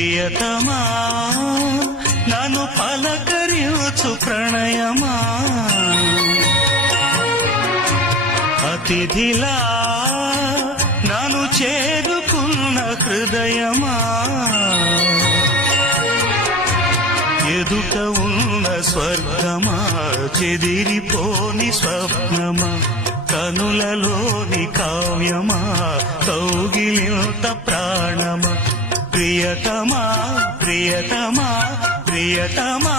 ప్రియతమా నన్ను పలకరించు ప్రణయమా అతిథిలా నన్ను చేరుకున్న హృదయమా ఎదుట ఉన్న స్వర్గమా చెదిరిపోని స్వప్నమా కనులలోని కావ్యమా కౌగిలింత ప్రాణమా ప్రియతమా ప్రియతమా ప్రియతమా